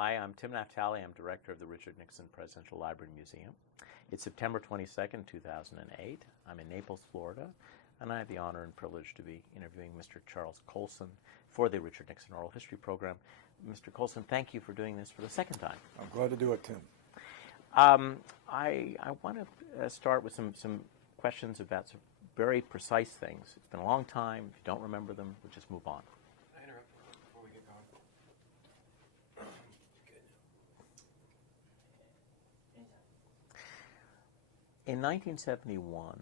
Hi, I'm Tim Naftali. I'm director of the Richard Nixon Presidential Library and Museum. It's September 22nd, 2008. I'm in Naples, Florida, and I have the honor and privilege to be interviewing Mr. Charles Colson for the Richard Nixon Oral History Program. Mr. Colson, thank you for doing this for the second time. I'm glad to do it, Tim. I want to start with some questions about some very precise things. It's been a long time. If you don't remember them, we'll just move on. Can I interrupt before we get going? In 1971,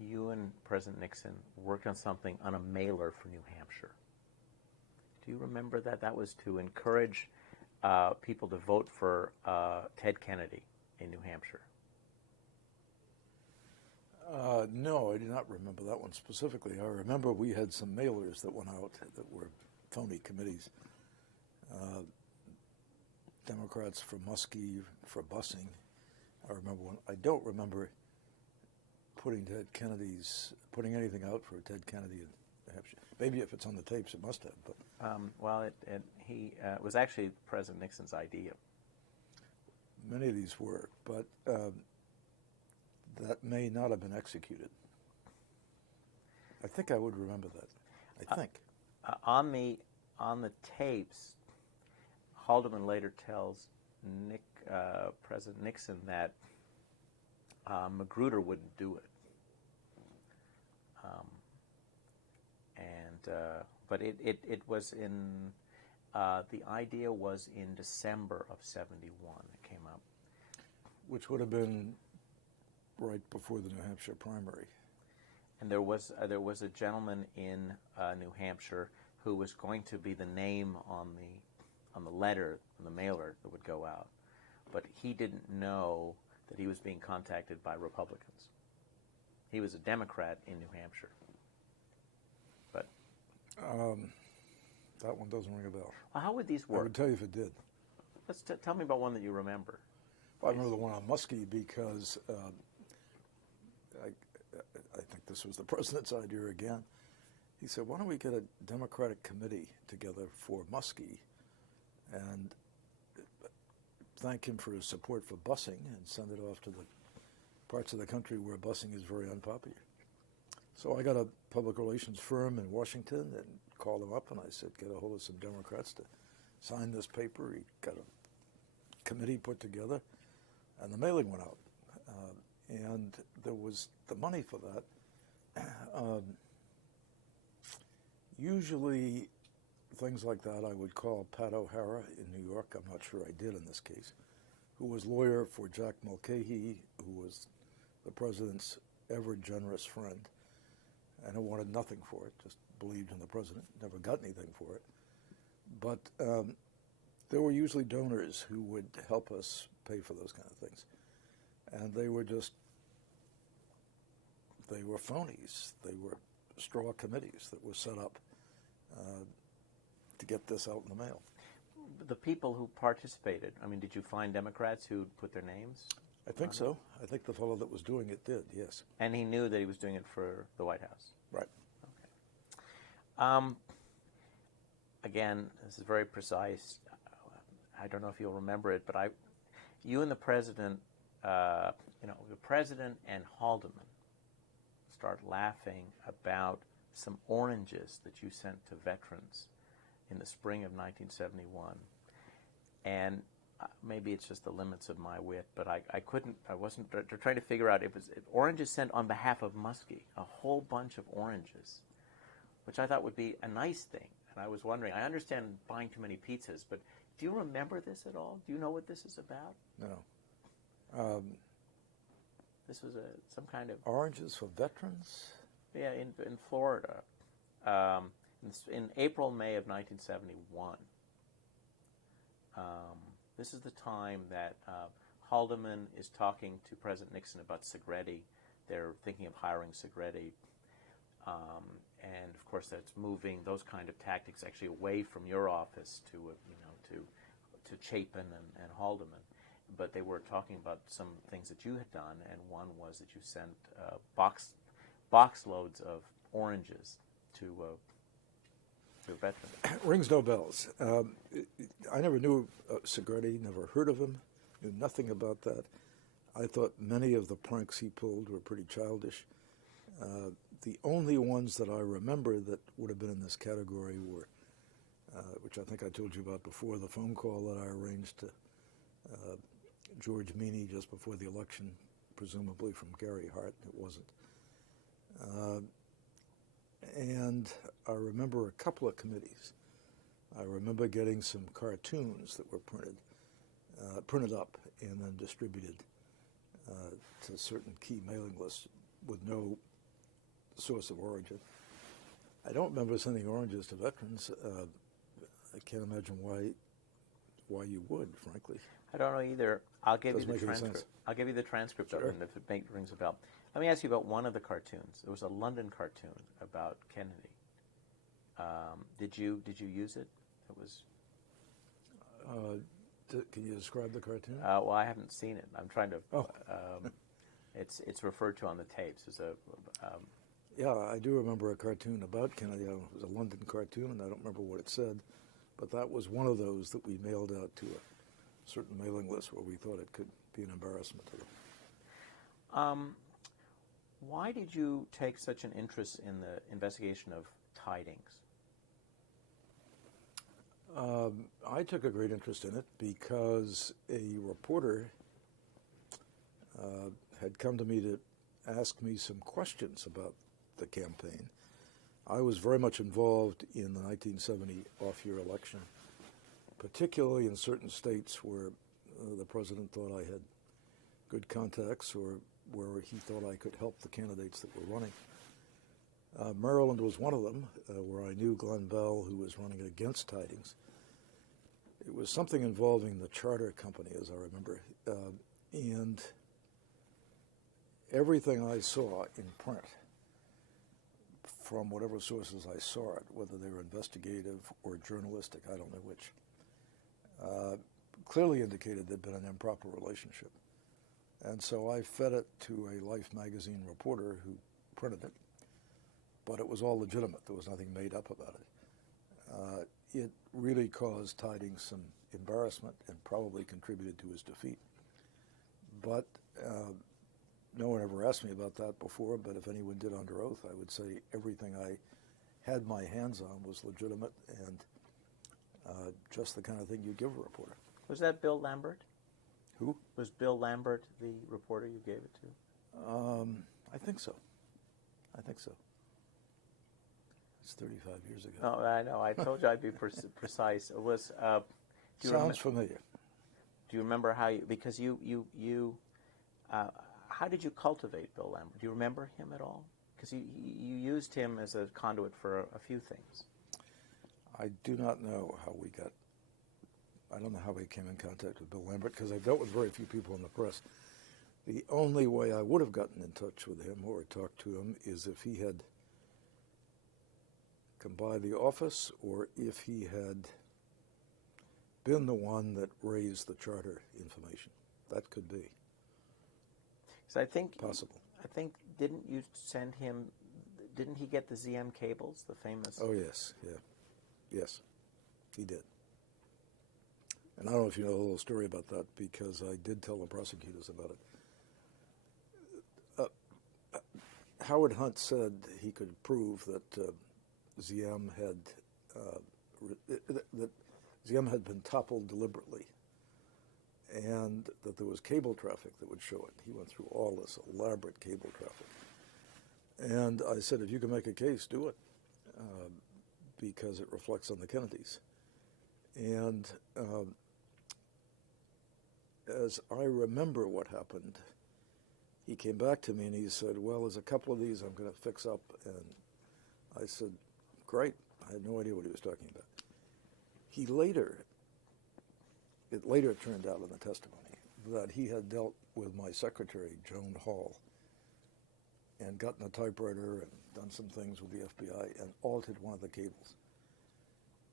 you and President Nixon worked on something on a mailer for New Hampshire. Do you remember that? That was to encourage people to vote for Ted Kennedy in New Hampshire. No, I do not remember that one specifically. I remember we had some mailers that went out that were phony committees. Democrats for Muskie, for busing. I remember one. I don't remember putting anything out for Ted Kennedy in New Hampshire. Maybe if it's on the tapes, it must have. But it was actually President Nixon's idea. Many of these were, but that may not have been executed. I think I would remember that. I think on the tapes, Haldeman later tells President Nixon that Magruder wouldn't do it, but it was in the idea was in December of '71. It came up, which would have been right before the New Hampshire primary. And there was a gentleman in New Hampshire who was going to be the name on the letter, on the mailer that would go out, but he didn't know that he was being contacted by Republicans. He was a Democrat in New Hampshire, but that one doesn't ring a bell. Well, how would these work? I would tell you if it did. Let's tell me about one that you remember. Well, I remember the one on Muskie because I think this was the president's idea again. He said, why don't we get a Democratic committee together for Muskie and thank him for his support for busing and send it off to the parts of the country where busing is very unpopular. So I got a public relations firm in Washington and called him up and I said, get a hold of some Democrats to sign this paper. He got a committee put together and the mailing went out. And there was the money for that. Usually things like that I would call Pat O'Hara in New York. I'm not sure I did in this case, who was lawyer for Jack Mulcahy, who was the president's ever generous friend and who wanted nothing for it, just believed in the president, never got anything for it. But there were usually donors who would help us pay for those kind of things. And they were phonies. They were straw committees that were set up to get this out in the mail. The people who participated, I mean, did you find Democrats who put their names? I think so. I think the fellow that was doing it did, yes. And he knew that he was doing it for the White House? Right. Okay. Again, this is very precise. I don't know if you'll remember it, but you and the president, the president and Haldeman start laughing about some oranges that you sent to veterans in the spring of 1971. And maybe it's just the limits of my wit, but I wasn't trying to figure out if oranges sent on behalf of Muskie, a whole bunch of oranges, which I thought would be a nice thing. And I was wondering, I understand buying too many pizzas, but do you remember this at all? Do you know what this is about? No. This was some kind of... Oranges for veterans? Yeah, in Florida. In April, May of 1971. This is the time that Haldeman is talking to President Nixon about Segretti. They're thinking of hiring Segretti. And, of course, that's moving those kind of tactics actually away from your office to Chapin and Haldeman. But they were talking about some things that you had done, and one was that you sent box loads of oranges to You're a veteran. Rings no bells. I never knew Segretti, never heard of him, knew nothing about that. I thought many of the pranks he pulled were pretty childish. The only ones that I remember that would have been in this category were, which I think I told you about before, the phone call that I arranged to George Meany just before the election, presumably from Gary Hart. It wasn't. And I remember a couple of committees. I remember getting some cartoons that were printed up and then distributed to certain key mailing lists with no source of origin. I don't remember sending oranges to veterans. I can't imagine why you would, frankly. I don't know either. I'll give you Doesn't the make any transcript. sense. I'll give you the transcript Sure. of it, and if it rings a bell. Let me ask you about one of the cartoons. There was a London cartoon about Kennedy. Did you use it? It was. Can you describe the cartoon? Well, I haven't seen it. I'm trying to. Oh. It's referred to on the tapes as a. Yeah, I do remember a cartoon about Kennedy. It was a London cartoon, and I don't remember what it said, but that was one of those that we mailed out to a certain mailing list where we thought it could be an embarrassment to them. Why did you take such an interest in the investigation of Tydings? I took a great interest in it because a reporter had come to me to ask me some questions about the campaign. I was very much involved in the 1970 off-year election, particularly in certain states where the president thought I had good contacts or where he thought I could help the candidates that were running. Maryland was one of them, where I knew Glenn Bell, who was running against Tydings. It was something involving the charter company, as I remember, and everything I saw in print, from whatever sources I saw it, whether they were investigative or journalistic, I don't know which, clearly indicated there'd been an improper relationship. And so I fed it to a Life magazine reporter who printed it, but it was all legitimate. There was nothing made up about it. It really caused Tydings some embarrassment and probably contributed to his defeat. But no one ever asked me about that before, but if anyone did under oath, I would say everything I had my hands on was legitimate and just the kind of thing you give a reporter. Was that Bill Lambert? Who? Was Bill Lambert the reporter you gave it to? I think so. It's 35 years ago. Oh, I know. I told you I'd be precise. It was. Sounds familiar. Do you remember how you? Because how did you cultivate Bill Lambert? Do you remember him at all? Because you used him as a conduit for a few things. I do not know how we got. I don't know how we came in contact with Bill Lambert because I've dealt with very few people in the press. The only way I would have gotten in touch with him or talked to him is if he had come by the office or if he had been the one that raised the charter information. That could be. So I think possible. I think didn't you send him? Didn't he get the ZM cables, the famous? Oh yes, yeah, yes, he did. And I don't know if you know the whole story about that because I did tell the prosecutors about it. Howard Hunt said he could prove that ZM had been toppled deliberately, and that there was cable traffic that would show it. He went through all this elaborate cable traffic, and I said, if you can make a case, do it, because it reflects on the Kennedys. And as I remember what happened, he came back to me and he said, well, there's a couple of these I'm going to fix up. And I said, great. I had no idea what he was talking about. It later turned out in the testimony that he had dealt with my secretary, Joan Hall, and gotten a typewriter and done some things with the FBI and altered one of the cables.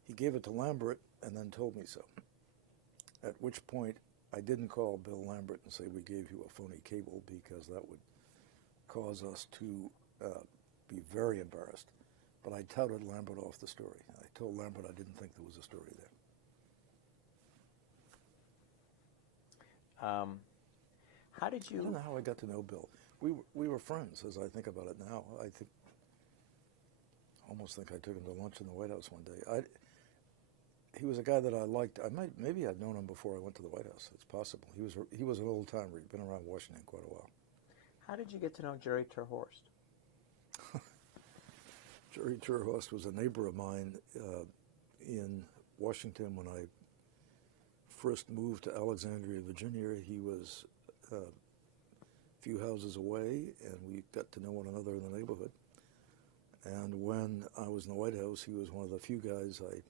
He gave it to Lambert and then told me so, at which point I didn't call Bill Lambert and say we gave you a phony cable because that would cause us to be very embarrassed. but I touted Lambert off the story. I told Lambert I didn't think there was a story there. How did you? I don't know how I got to know Bill. We were friends, as I think about it now. Almost think I took him to lunch in the White House one day. He was a guy that I liked. Maybe I'd known him before I went to the White House. It's possible. He was an old timer. He'd been around Washington quite a while. How did you get to know Jerry Terhorst? Jerry Terhorst was a neighbor of mine in Washington when I first moved to Alexandria, Virginia. He was a few houses away, and we got to know one another in the neighborhood. And when I was in the White House, he was one of the few guys I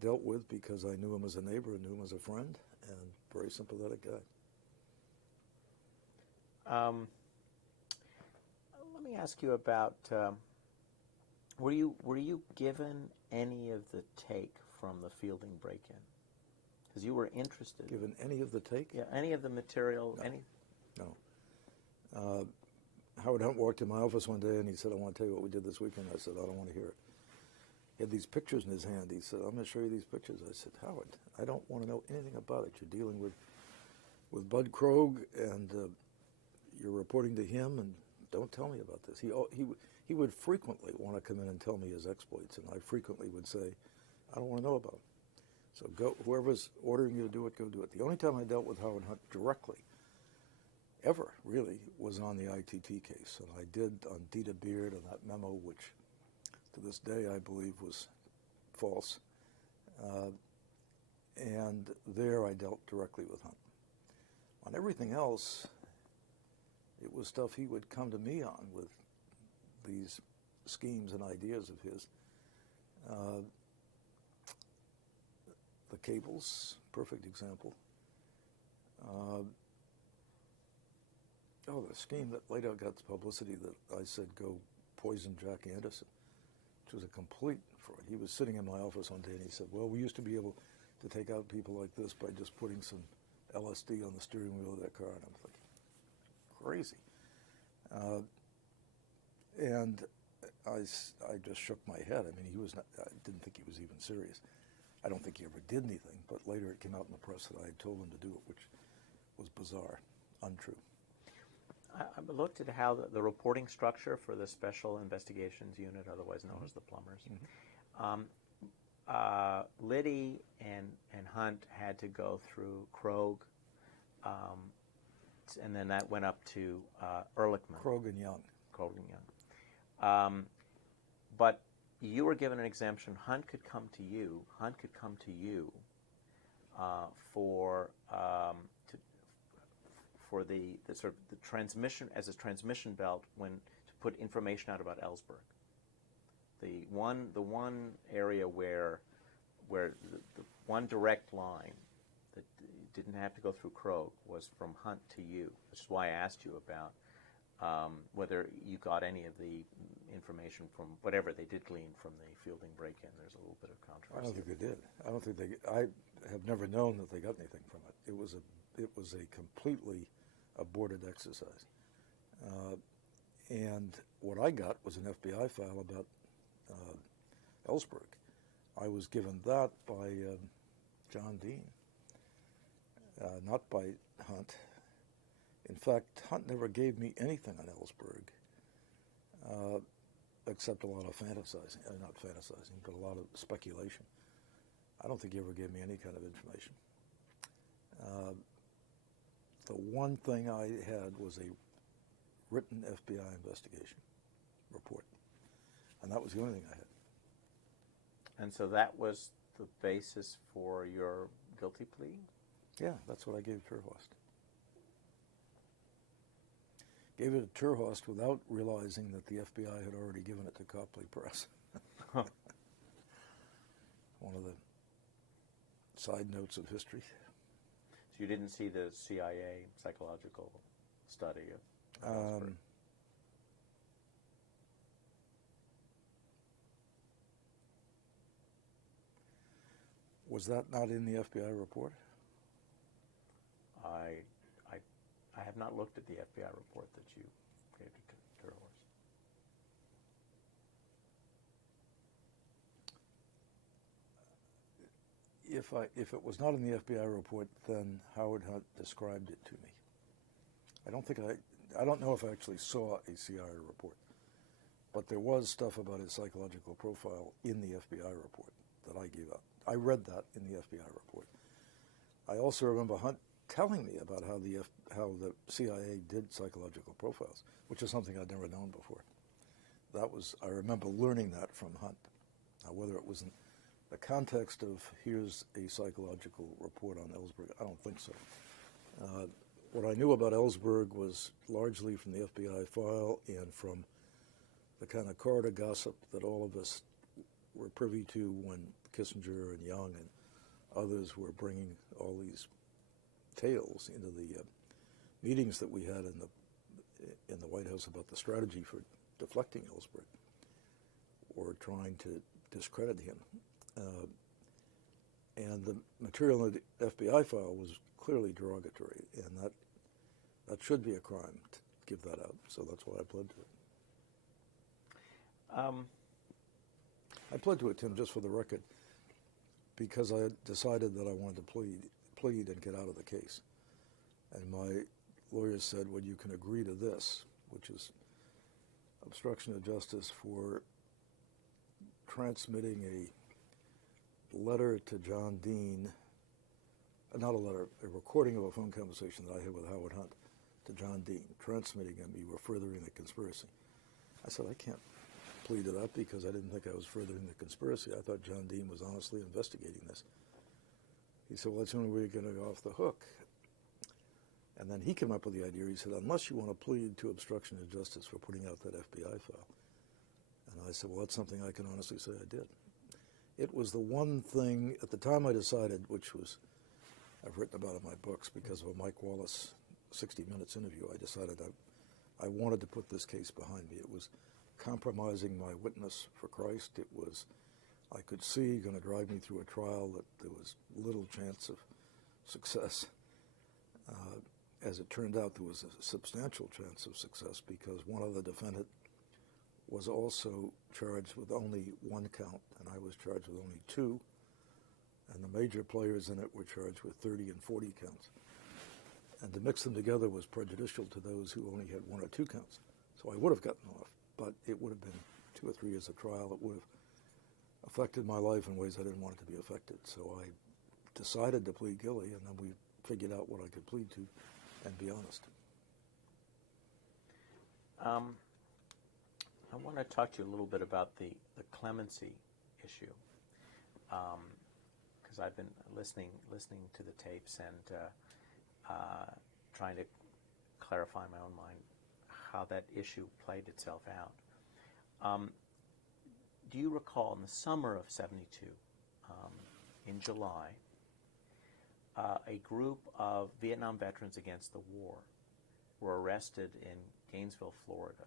dealt with because I knew him as a neighbor and knew him as a friend, and very sympathetic guy. Let me ask you about, were you given any of the take from the Fielding break-in? Because you were interested. Given any of the take? Yeah, any of the material? No. Any? No. Howard Hunt walked in my office one day and he said, "I want to tell you what we did this weekend." I said, "I don't want to hear it." He had these pictures in his hand. He said, "I'm going to show you these pictures." I said, "Howard, I don't want to know anything about it. You're dealing with Bud Krogh, and you're reporting to him, and don't tell me about this." He would frequently want to come in and tell me his exploits, and I frequently would say, "I don't want to know about them." So go, whoever's ordering you to do it, go do it. The only time I dealt with Howard Hunt directly, ever really, was on the ITT case, and I did on Dita Beard and that memo, which to this day I believe was false. And there I dealt directly with Hunt. On everything else, it was stuff he would come to me on with these schemes and ideas of his. The cables, perfect example. The scheme that later got the publicity that I said go poison Jack Anderson, which was a complete fraud. He was sitting in my office one day and he said, "Well, we used to be able to take out people like this by just putting some LSD on the steering wheel of that car." And I'm thinking, crazy. And I just shook my head. I mean, I didn't think he was even serious. I don't think he ever did anything, but later it came out in the press that I had told him to do it, which was bizarre, untrue. I looked at how the reporting structure for the Special Investigations Unit, otherwise known as the Plumbers. Liddy and Hunt had to go through Krogh, and then that went up to Ehrlichman. Krogh and Young. But you were given an exemption. Hunt could come to you for the sort of the transmission, as a transmission belt, when to put information out about Ellsberg. The one area where the one direct line that didn't have to go through Krogh was from Hunt to you, which is why I asked you about whether you got any of the information from whatever they did glean from the Fielding break-in. There's a little bit of controversy. I don't think they did. I don't think I have never known that they got anything from it. It was a completely aborted exercise. And what I got was an FBI file about Ellsberg. I was given that by John Dean, not by Hunt. In fact, Hunt never gave me anything on Ellsberg, except a lot of fantasizing. Not fantasizing, but a lot of speculation. I don't think he ever gave me any kind of information. The one thing I had was a written FBI investigation report, and that was the only thing I had. And so that was the basis for your guilty plea? Yeah, that's what I gave Terhorst. Gave it to Terhorst without realizing that the FBI had already given it to Copley Press. One of the side notes of history. So you didn't see the CIA psychological study of Ellsberg? Was that not in the FBI report? I have not looked at the FBI report that you gave to Terhorst. if it was not in the FBI report, then Howard Hunt described it to me. I don't know if I actually saw a CIA report, but there was stuff about his psychological profile in the FBI report that I gave out. I read that in the FBI report. I also remember Hunt telling me about how the CIA did psychological profiles, which is something I'd never known before. I remember learning that from Hunt. Now, whether it was in the context of here's a psychological report on Ellsberg, I don't think so. What I knew about Ellsberg was largely from the FBI file and from the kind of corridor gossip that all of us were privy to when Kissinger and Young and others were bringing all these tales into the meetings that we had in the White House about the strategy for deflecting Ellsberg or trying to discredit him. And the material in the FBI file was clearly derogatory, and that should be a crime to give that out. So that's why I pled to it. I pled to it, Tim, just for the record, because I had decided that I wanted to plead and get out of the case. And my lawyers said, well, you can agree to this, which is obstruction of justice for transmitting a letter to John Dean, not a letter, a recording of a phone conversation that I had with Howard Hunt to John Dean, transmitting and we were furthering the conspiracy. I said, I can't plead to that because I didn't think I was furthering the conspiracy. I thought John Dean was honestly investigating this. He said, well, that's the only way you're going to go off the hook. And then he came up with the idea. He said, unless you want to plead to obstruction of justice for putting out that FBI file. And I said, well, that's something I can honestly say I did. It was the one thing, at the time I decided, which was, I've written about in my books because of a Mike Wallace 60 Minutes interview, I decided I wanted to put this case behind me. It was compromising my witness for Christ. It was, I could see, going to drive me through a trial that there was little chance of success. As it turned out, there was a substantial chance of success because one of the defendants was also charged with only one count, and I was charged with only two, and the major players in it were charged with 30 and 40 counts. And to mix them together was prejudicial to those who only had one or two counts. So I would have gotten off, but it would have been 2 or 3 years of trial. It would have affected my life in ways I didn't want it to be affected. So I decided to plead guilty, and then we figured out what I could plead to and be honest. I want to talk to you a little bit about the clemency issue, because I've been listening to the tapes and trying to clarify in my own mind how that issue played itself out. Do you recall in the summer of '72, in July, a group of Vietnam veterans against the war were arrested in Gainesville, Florida?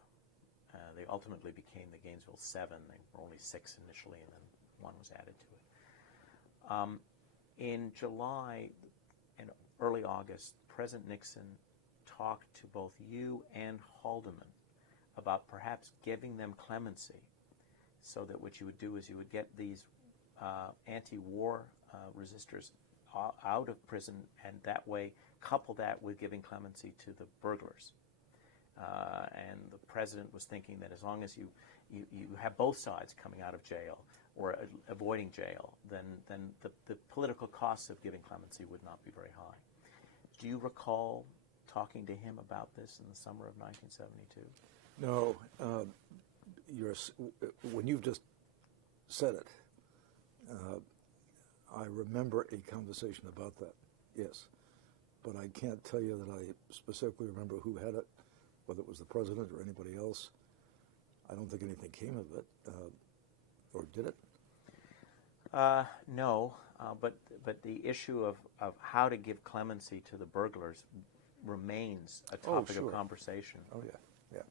They ultimately became the Gainesville 7. They were only 6 initially, and then 1 was added to it. In July and early August, President Nixon talked to both you and Haldeman about perhaps giving them clemency, so that what you would do is you would get these anti-war resistors out of prison, and that way couple that with giving clemency to the burglars. And the president was thinking that as long as you have both sides coming out of jail or avoiding jail, then the political costs of giving clemency would not be very high. Do you recall talking to him about this in the summer of 1972? No. When you've just said it, I remember a conversation about that, yes. But I can't tell you that I specifically remember who had it, whether it was the president or anybody else. I don't think anything came of it, or did it? No, but the issue of how to give clemency to the burglars remains a topic of conversation. Oh, yeah,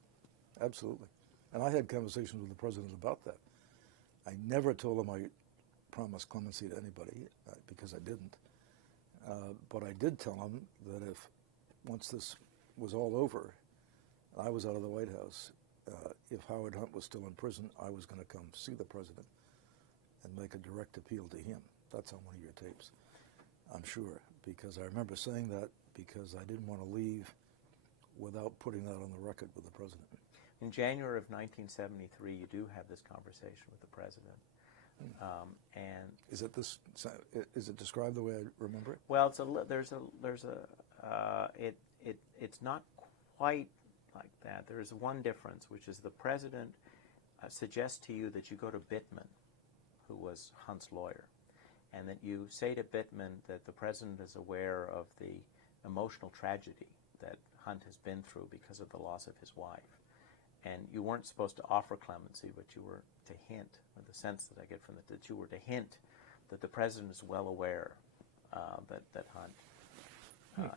absolutely. And I had conversations with the president about that. I never told him I promised clemency to anybody, because I didn't. But I did tell him that if, once this was all over, I was out of the White House, if Howard Hunt was still in prison, I was going to come see the president and make a direct appeal to him. That's on one of your tapes, I'm sure, because I remember saying that because I didn't want to leave without putting that on the record with the president. In January of 1973, you do have this conversation with the president, and Is it this? Is it described the way I remember it? well, it's not quite like that. There is one difference, which is the president suggests to you that you go to Bittman, who was Hunt's lawyer, and that you say to Bittman that the president is aware of the emotional tragedy that Hunt has been through because of the loss of his wife. And you weren't supposed to offer clemency, but you were to hint, or the sense that I get from it, that you were to hint that the president is well aware that Hunt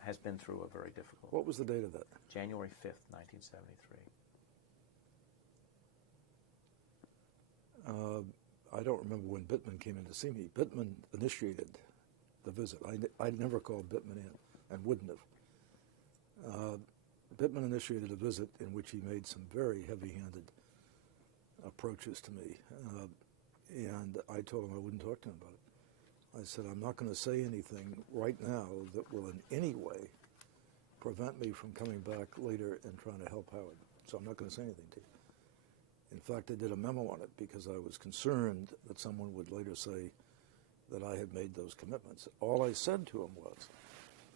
has been through a very difficult. What was the date of that? January 5th, 1973. I don't remember when Bittman came in to see me. Bittman initiated the visit. I never called Bittman in and wouldn't have. Bittman initiated a visit in which he made some very heavy-handed approaches to me, and I told him I wouldn't talk to him about it. I said, I'm not going to say anything right now that will in any way prevent me from coming back later and trying to help Howard. So I'm not going to say anything to you. In fact, I did a memo on it because I was concerned that someone would later say that I had made those commitments. All I said to him was,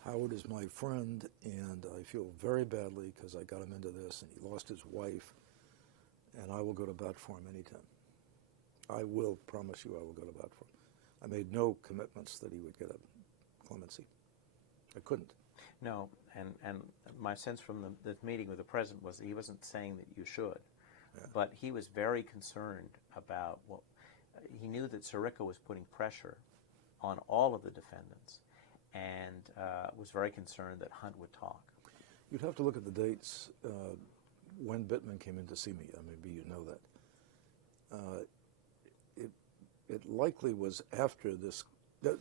Howard is my friend, and I feel very badly because I got him into this, and he lost his wife, and I will go to bat for him anytime. I will promise you I will go to bat for him. I made no commitments that he would get a clemency. I couldn't. No, and my sense from the meeting with the president was that he wasn't saying that you should, but he was very concerned about he knew that Sirica was putting pressure on all of the defendants, and was very concerned that Hunt would talk. You'd have to look at the dates when Bittman came in to see me. Maybe you know that. It likely was after this,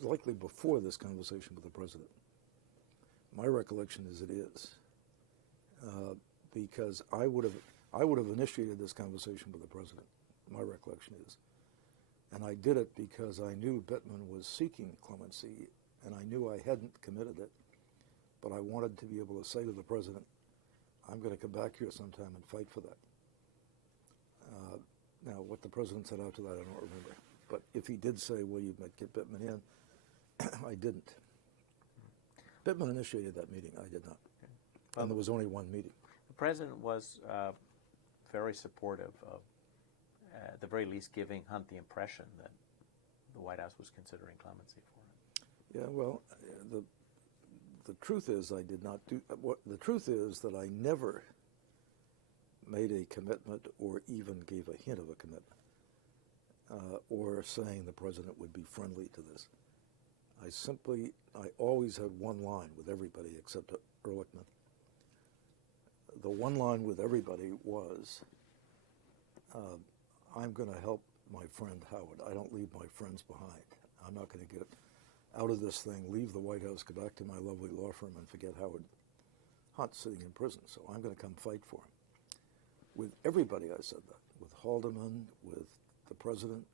likely before this conversation with the president. My recollection is it is, because I would have initiated this conversation with the president. My recollection is, and I did it because I knew Bittman was seeking clemency, and I knew I hadn't committed it, but I wanted to be able to say to the president, I'm going to come back here sometime and fight for that. Now, what the president said after that, I don't remember. But if he did say, well, you might get Bittman in, I didn't. Bittman initiated that meeting. I did not. Okay. And there was only one meeting. The president was very supportive of, at the very least, giving Hunt the impression that the White House was considering clemency for him. Yeah, well, the truth is I did not do. The truth is that I never made a commitment or even gave a hint of a commitment, or saying the president would be friendly to this. I always had one line with everybody except Ehrlichman. The one line with everybody was, I'm going to help my friend Howard. I don't leave my friends behind. I'm not going to get out of this thing, leave the White House, go back to my lovely law firm, and forget Howard Hunt sitting in prison. So I'm going to come fight for him. With everybody I said that. With Haldeman, with the president,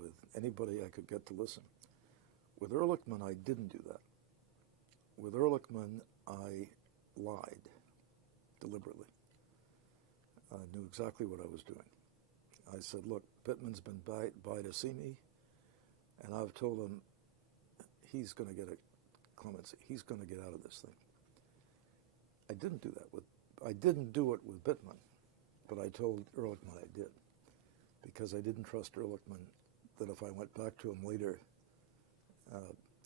with anybody I could get to listen. With Ehrlichman, I didn't do that. With Ehrlichman, I lied deliberately. I knew exactly what I was doing. I said, look, Bittman's been by to see me, and I've told him he's going to get a clemency. He's going to get out of this thing. I didn't do that I didn't do it with Bittman, but I told Ehrlichman I did, because I didn't trust Ehrlichman that if I went back to him later,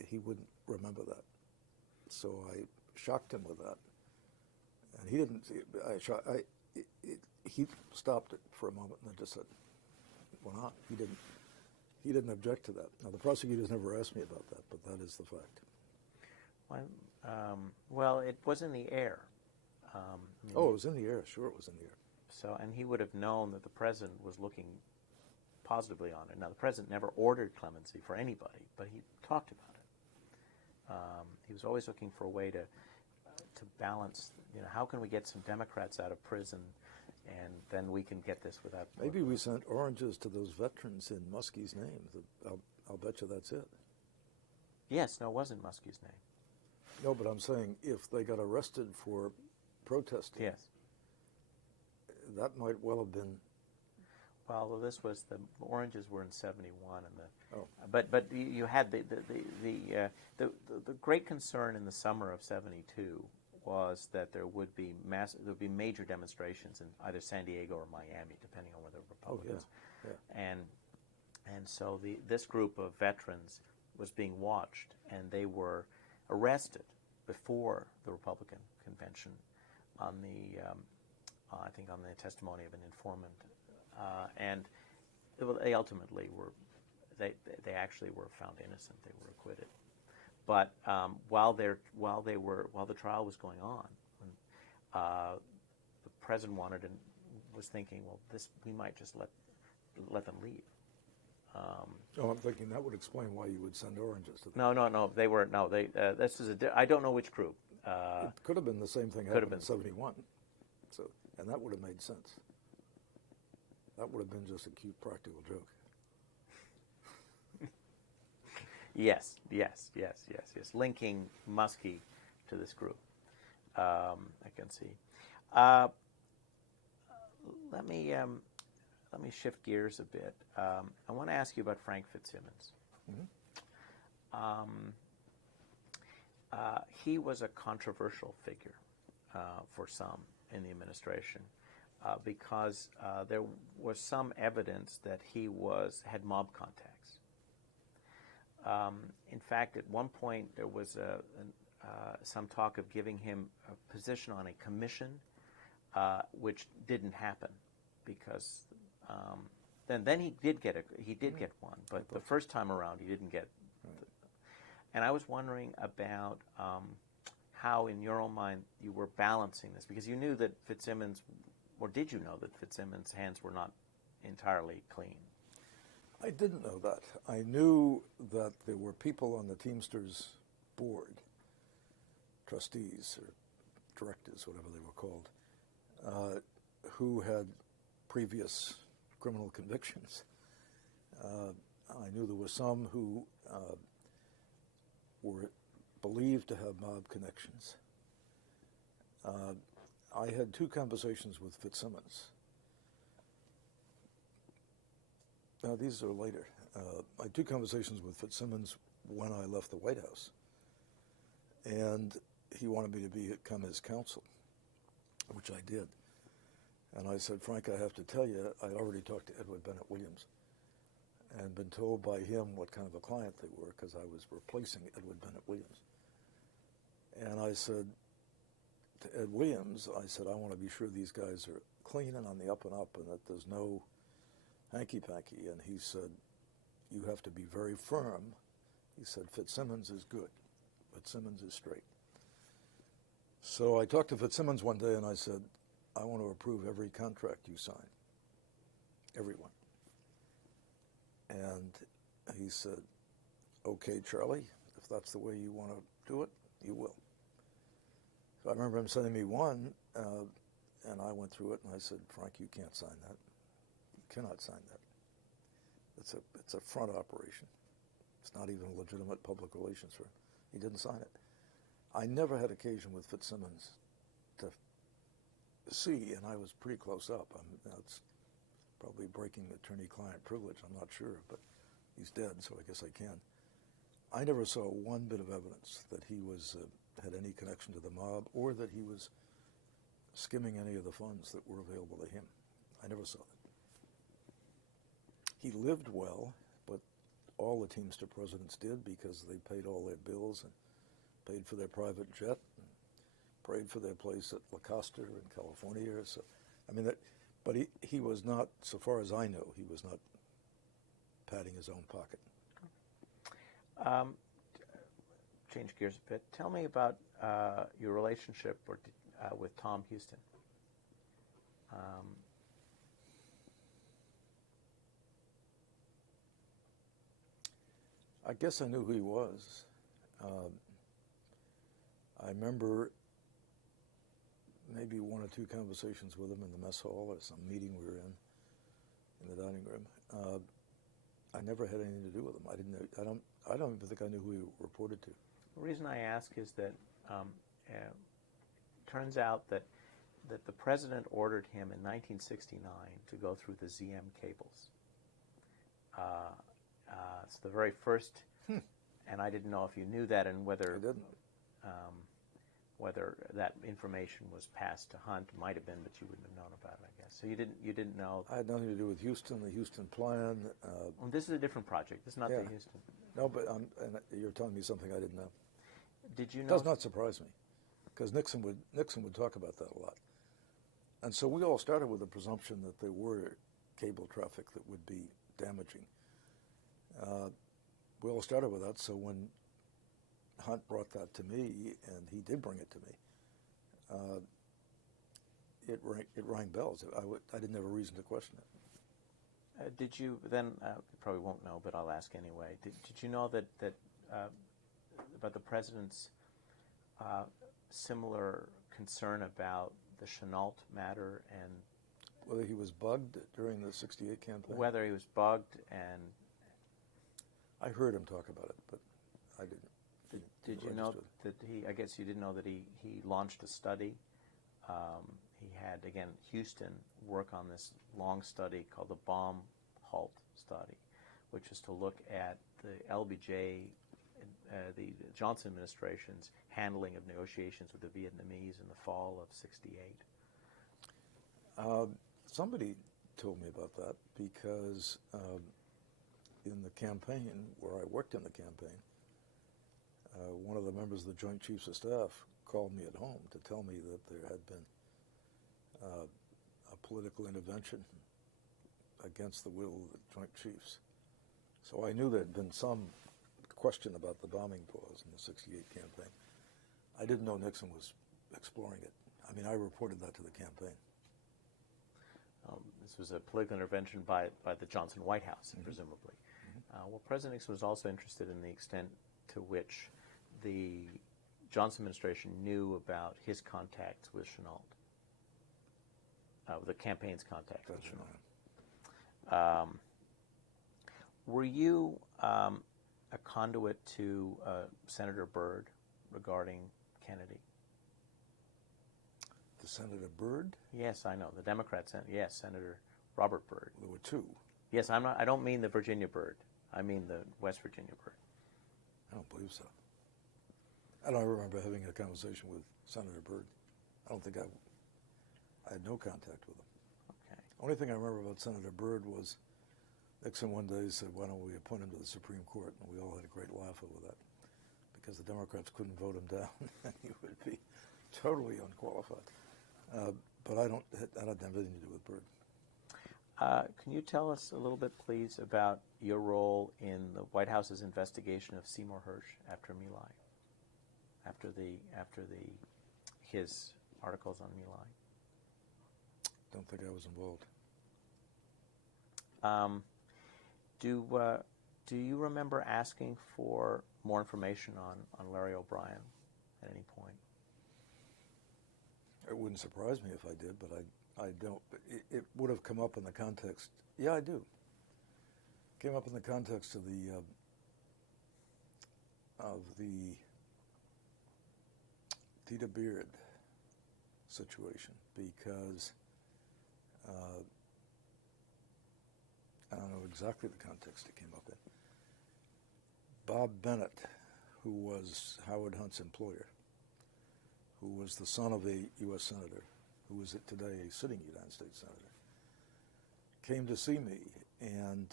he wouldn't remember that. So I shocked him with that, and he didn't. He stopped it for a moment and then just said, "Well, not." He didn't object to that. Now the prosecutors never asked me about that, but that is the fact. Well, it was in the air. It was in the air. Sure, it was in the air. So, and he would have known that the president was looking positively on it. Now, the president never ordered clemency for anybody, but he talked about it. He was always looking for a way to balance. How can we get some Democrats out of prison and then we can get this without. Maybe we sent oranges to those veterans in Muskie's name. I'll bet you that's it. Yes, no, it wasn't Muskie's name. No, but I'm saying if they got arrested for protesting, Yes. that might well have been. Well, this was the oranges were in '71, and Oh. but you had the great concern in the summer of '72 was that there would be major demonstrations in either San Diego or Miami, depending on where the Republicans. Oh, yeah. And so this group of veterans was being watched, and they were arrested before the Republican convention on I think on the testimony of an informant, and they ultimately were they actually were found innocent. They were acquitted. But while the trial was going on, the president was thinking, well, we might just let them leave. I'm thinking that would explain why you would send oranges to them. No. They were no. This is I don't know which group. It could have been the same thing happened in '71, and that would have made sense. That would have been just a cute practical joke. Yes. Linking Muskie to this group, I can see. Let me shift gears a bit. I want to ask you about Frank Fitzsimmons. Mm-hmm. He was a controversial figure for some in the administration because there was some evidence that he had mob contacts. In fact, at one point there was some talk of giving him a position on a commission, which didn't happen because then he did get one, but the first time around he didn't get. And I was wondering about how, in your own mind, you were balancing this, because you knew that Fitzsimmons, or did you know that Fitzsimmons' hands were not entirely clean? I didn't know that. I knew that there were people on the Teamsters board, trustees or directors, whatever they were called, who had previous criminal convictions. I knew there were some who were believed to have mob connections. I had two conversations with Fitzsimmons. Now, these are later. I had two conversations with Fitzsimmons when I left the White House. And he wanted me to become his counsel, which I did. And I said, Frank, I have to tell you, I'd already talked to Edward Bennett Williams and been told by him what kind of a client they were, because I was replacing Edward Bennett Williams. And I said to Ed Williams, I want to be sure these guys are clean and on the up and up and that there's no hanky-panky. And he said, you have to be very firm. He said, Fitzsimmons is good. Fitzsimmons is straight. So I talked to Fitzsimmons one day and I said, I want to approve every contract you sign. Everyone. And he said, okay, Charlie, if that's the way you want to do it, you will. So I remember him sending me one, and I went through it and I said, Frank, you can't sign that. You cannot sign that. It's a front operation. It's not even a legitimate public relations firm. He didn't sign it. I never had occasion with Fitzsimmons to see, and I was pretty close up. That's probably breaking attorney-client privilege, I'm not sure, but he's dead, so I guess I can. I never saw one bit of evidence that he had any connection to the mob or that he was skimming any of the funds that were available to him. I never saw that. He lived well, but all the Teamster presidents did because they paid all their bills and paid for their private jet and paid for their place at La Costa in California. So, but he was not, so far as I know, he was not padding his own pocket. Change gears a bit. Tell me about your relationship with Tom Houston. I guess I knew who he was. I remember maybe one or two conversations with him in the mess hall or some meeting we were in the dining room. I never had anything to do with him. I don't even think I knew who he reported to. The reason I ask is that turns out that the president ordered him in 1969 to go through the ZM cables. It's the very first, and I didn't know if you knew that and whether I didn't. Whether that information was passed to Hunt. Might have been, but you wouldn't have known about it, I guess. So you didn't know. I had nothing to do with Houston, the Houston plan. Well, this is a different project. This is not the Houston. No, but and you're telling me something I didn't know. Did you know? It does not surprise me, because Nixon would talk about that a lot. And so we all started with the presumption that there were cable traffic that would be damaging. We all started with that, so when Hunt brought that to me, and he did bring it to me, it rang bells. I didn't have a reason to question it. Did you then? You probably won't know, but I'll ask anyway. Did you know that about the president's similar concern about the Chenault matter and whether he was bugged during the '68 campaign? Whether he was bugged, and I heard him talk about it, but I didn't. Did you know that he? I guess you didn't know that he launched a study. He had, again, Houston work on this long study called the Bomb Halt Study, which is to look at the LBJ, the Johnson administration's handling of negotiations with the Vietnamese in the fall of '68. Somebody told me about that because in the campaign, where I worked in the campaign, one of the members of the Joint Chiefs of Staff called me at home to tell me that there had been a political intervention against the will of the Joint Chiefs. So I knew there had been some question about the bombing pause in the '68 campaign. I didn't know Nixon was exploring it. I mean, I reported that to the campaign. This was a political intervention by the Johnson White House, presumably. Well, President Nixon was also interested in the extent to which the Johnson administration knew about his contacts with Chenault, the campaign's contacts with Chenault. Were you a conduit to Senator Byrd regarding Kennedy? To Senator Byrd? Yes, I know. The Democrat senator. Yes, Senator Robert Byrd. There were two. Yes, I don't mean the Virginia Byrd. I mean the West Virginia Byrd. I don't believe so. I don't remember having a conversation with Senator Byrd. I don't think I had no contact with him. Okay. Only thing I remember about Senator Byrd was Nixon one day said, "Why don't we appoint him to the Supreme Court?" And we all had a great laugh over that because the Democrats couldn't vote him down, and he would be totally unqualified. But I don't have anything to do with Byrd. Can you tell us a little bit, please, about your role in the White House's investigation of Seymour Hersh after My Lai, after his articles on My Lai? Don't think I was involved. Do you remember asking for more information on Larry O'Brien at any point? It wouldn't surprise me if I did, but I don't. It would have come up in the context. Yeah, I do. Came up in the context of the Tita Beard situation because I don't know exactly the context it came up in. Bob Bennett, who was Howard Hunt's employer, who was the son of a U.S. Senator, who is today a sitting United States Senator, came to see me, and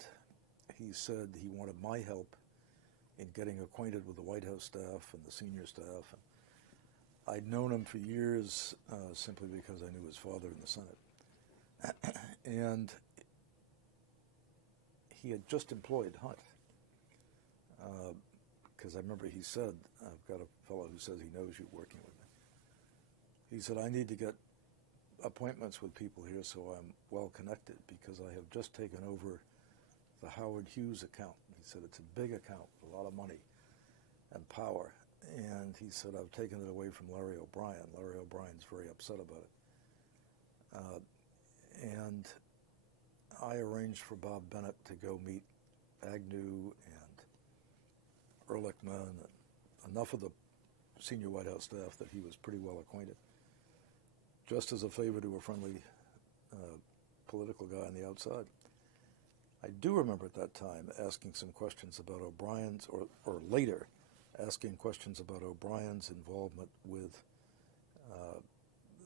he said he wanted my help in getting acquainted with the White House staff and the senior staff. And I'd known him for years simply because I knew his father in the Senate. And he had just employed Hunt, because I remember he said, "I've got a fellow who says he knows you working with me." He said, "I need to get appointments with people here so I'm well connected because I have just taken over the Howard Hughes account." He said, "It's a big account with a lot of money and power, and he said, I've taken it away from Larry O'Brien. Larry O'Brien's very upset about it. And I arranged for Bob Bennett to go meet Agnew and Ehrlichman and enough of the senior White House staff that he was pretty well acquainted, just as a favor to a friendly political guy on the outside. I do remember at that time asking some questions about O'Brien's, or later asking questions about O'Brien's involvement with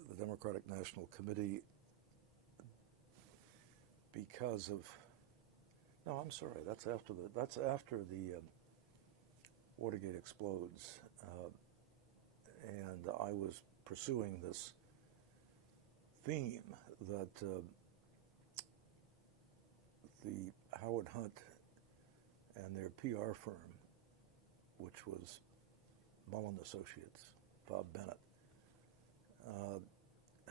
the Democratic National Committee because of, no, I'm sorry, that's after the Watergate explodes, and I was pursuing this theme that the Howard Hunt and their PR firm, which was Mullen Associates, Bob Bennett,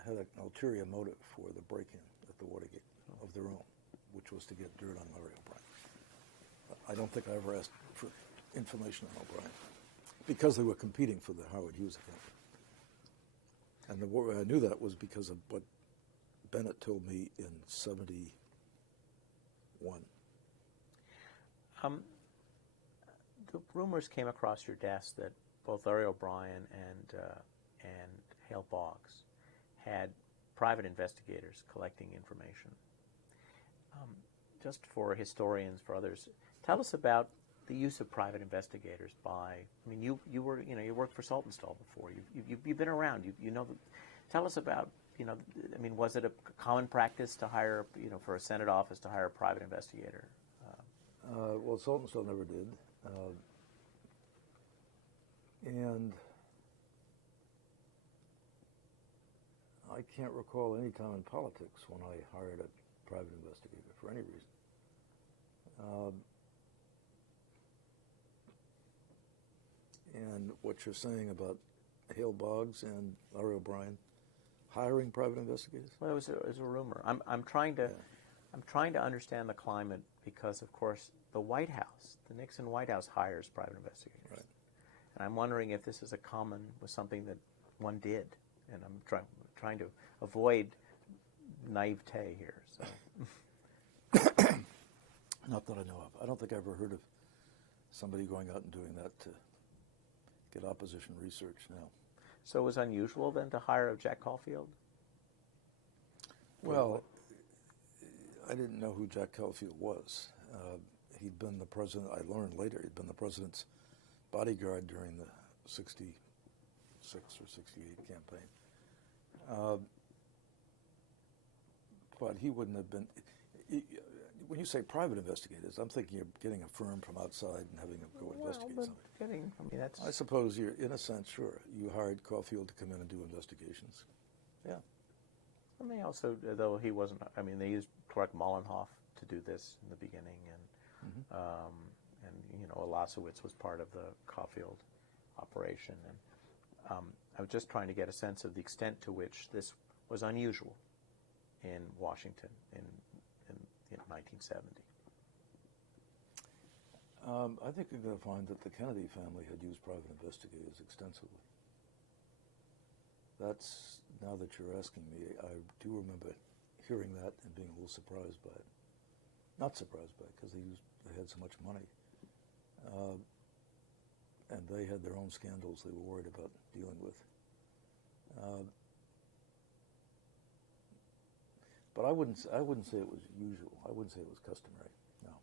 had an ulterior motive for the break-in at the Watergate of their own, which was to get dirt on Larry O'Brien. I don't think I ever asked for information on O'Brien because they were competing for the Howard Hughes account. And the way I knew that was because of what Bennett told me in '71. The rumors came across your desk that both Larry O'Brien and Hale Boggs had private investigators collecting information. Just for historians, for others, tell us about the use of private investigators by. I mean, you worked for Saltonstall before. You've been around. You know. Tell us about. I mean, was it a common practice to hire, for a Senate office to hire a private investigator? Well, Saltonstall never did. And I can't recall any time in politics when I hired a private investigator for any reason. And what you're saying about Hale Boggs and Larry O'Brien hiring private investigators? Well, it was a rumor. I'm trying to understand the climate because, of course, the White House, the Nixon White House, hires private investigators. Right. And I'm wondering if this was something that one did, and I'm trying to avoid naivete here. So. Not that I know of. I don't think I ever heard of somebody going out and doing that to get opposition research now. So it was unusual then to hire Jack Caulfield? Well, I didn't know who Jack Caulfield was. He'd been the president, I learned later, he'd been the president's bodyguard during the 66 or 68 campaign. But he wouldn't have been, when you say private investigators, I'm thinking you're getting a firm from outside and having them go investigate something. I suppose you're, in a sense, sure. You hired Caulfield to come in and do investigations. Yeah. And they also, though he wasn't, they used Torek Mollenhoff to do this in the beginning, and Olasowitz was part of the Caulfield operation. And I was just trying to get a sense of the extent to which this was unusual in Washington in 1970. I think you're going to find that the Kennedy family had used private investigators extensively. That's, now that you're asking me, I do remember hearing that and being a little surprised by it. Not surprised by it, because they had so much money. And they had their own scandals they were worried about dealing with. But I wouldn't say it was usual. I wouldn't say it was customary. No.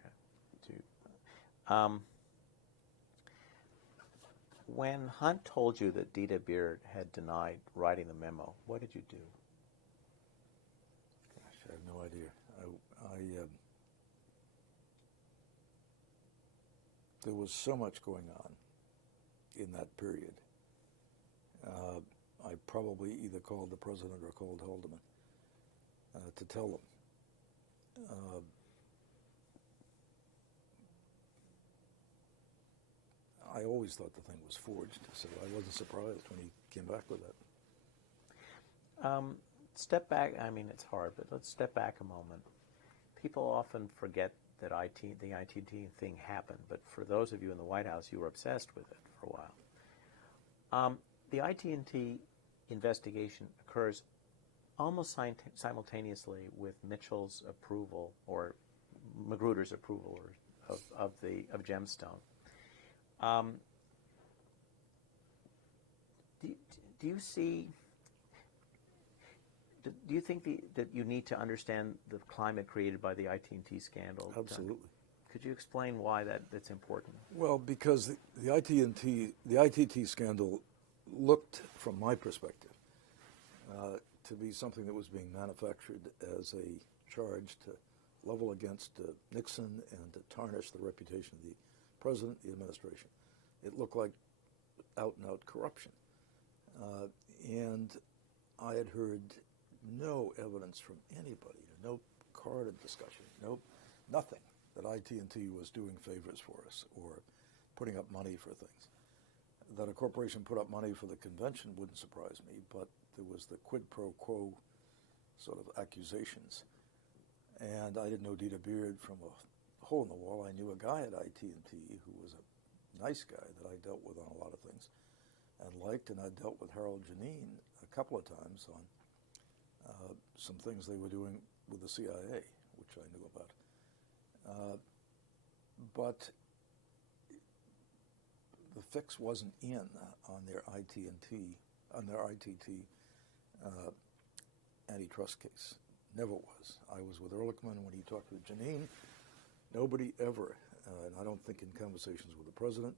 Okay. When Hunt told you that Dita Beard had denied writing the memo, what did you do? Gosh, I have no idea. There was so much going on in that period. I probably either called the president or called Haldeman to tell them. I always thought the thing was forged, so I wasn't surprised when he came back with that. Step back. It's hard, but let's step back a moment. People often forget that the ITT thing happened, but for those of you in the White House, you were obsessed with it for a while. The ITT investigation occurs almost simultaneously with Mitchell's approval or Magruder's approval of Gemstone. Do you see? Do you think that you need to understand the climate created by the ITT scandal? Absolutely. Could you explain why that's important? Well, because the ITT scandal looked, from my perspective, to be something that was being manufactured as a charge to level against Nixon and to tarnish the reputation of the president, the administration. It looked like out-and-out corruption. And I had heard no evidence from anybody, no carded discussion, nothing that ITT was doing favors for us or putting up money for things. That a corporation put up money for the convention wouldn't surprise me, but there was the quid pro quo sort of accusations. And I didn't know Dieter Beard from a hole in the wall. I knew a guy at ITT who was a nice guy that I dealt with on a lot of things and liked, and I dealt with Harold Janine a couple of times on some things they were doing with the CIA, which I knew about. But the fix wasn't in on their ITT antitrust case. Never was. I was with Ehrlichman when he talked with Janine. Nobody ever, and I don't think in conversations with the president,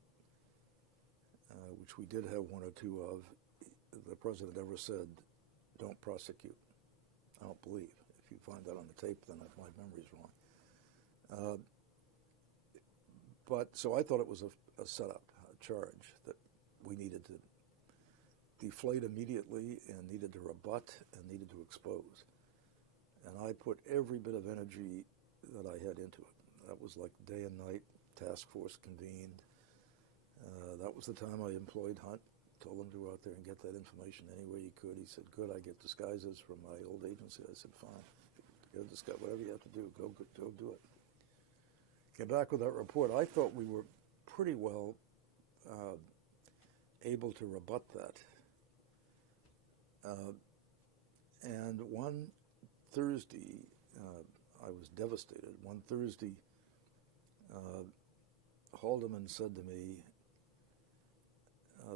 which we did have one or two of, the president ever said, "Don't prosecute." I don't believe. If you find that on the tape, then my memory's wrong. But so I thought it was a setup, a charge that we needed to deflate immediately and needed to rebut and needed to expose. And I put every bit of energy that I had into it. That was like day and night, task force convened. That was the time I employed Hunt, told him to go out there and get that information any way he could. He said, "Good, I get disguises from my old agency." I said, "Fine, go disguise, whatever you have to do, go do it." Came back with that report. I thought we were pretty well able to rebut that. And one Thursday, I was devastated. One Thursday, Haldeman said to me,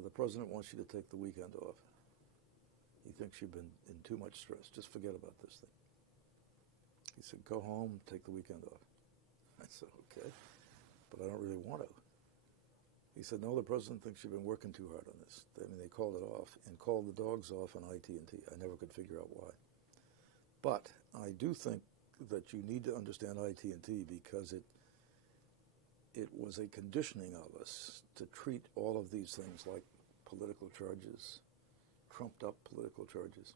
"The president wants you to take the weekend off. He thinks you've been in too much stress. Just forget about this thing." He said, "Go home, take the weekend off." I said, "Okay, but I don't really want to." He said, "No, the president thinks you've been working too hard on this." They called it off and called the dogs off on ITT. I never could figure out why. But I do think that you need to understand ITT because it was a conditioning of us to treat all of these things like political charges, trumped up political charges.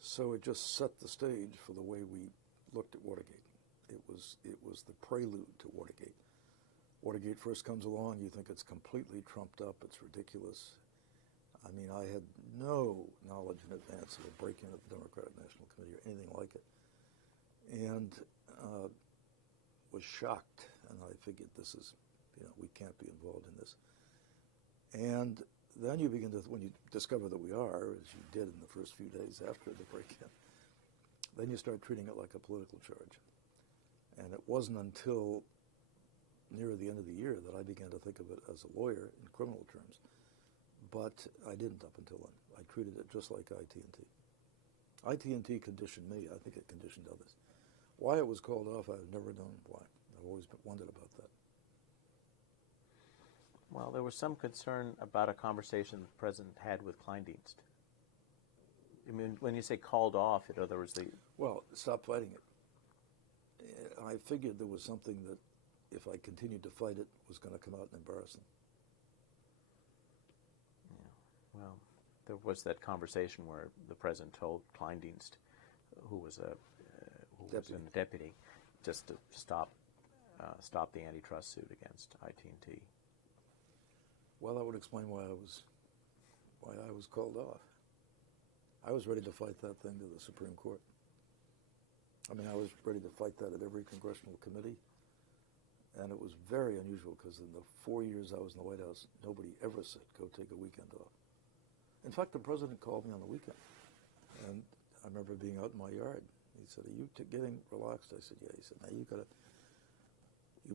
So it just set the stage for the way we looked at Watergate. It was the prelude to Watergate. Watergate first comes along, you think it's completely trumped up, it's ridiculous. I mean, I had no knowledge in advance of a break-in of the Democratic National Committee or anything like it. And was shocked, and I figured this is, we can't be involved in this. And then you begin to, when you discover that we are, as you did in the first few days after the break-in, then you start treating it like a political charge. And it wasn't until near the end of the year that I began to think of it as a lawyer in criminal terms. But I didn't up until then. I treated it just like ITT. ITT conditioned me. I think it conditioned others. Why it was called off, I've never known why. I've always wondered about that. Well, there was some concern about a conversation the president had with Kleindienst. I mean, when you say called off, in other words, Well, stop fighting it. I figured there was something that, if I continued to fight it, was going to come out and embarrass them. Yeah. Well, there was that conversation where the president told Kleindienst, who was a deputy, just to stop the antitrust suit against ITT. Well, that would explain why I was called off. I was ready to fight that thing to the Supreme Court. I mean, I was ready to fight that at every congressional committee, and it was very unusual because in the 4 years I was in the White House, nobody ever said, go take a weekend off. In fact, the president called me on the weekend, and I remember being out in my yard. He said, are you getting relaxed? I said, yeah. He said, now you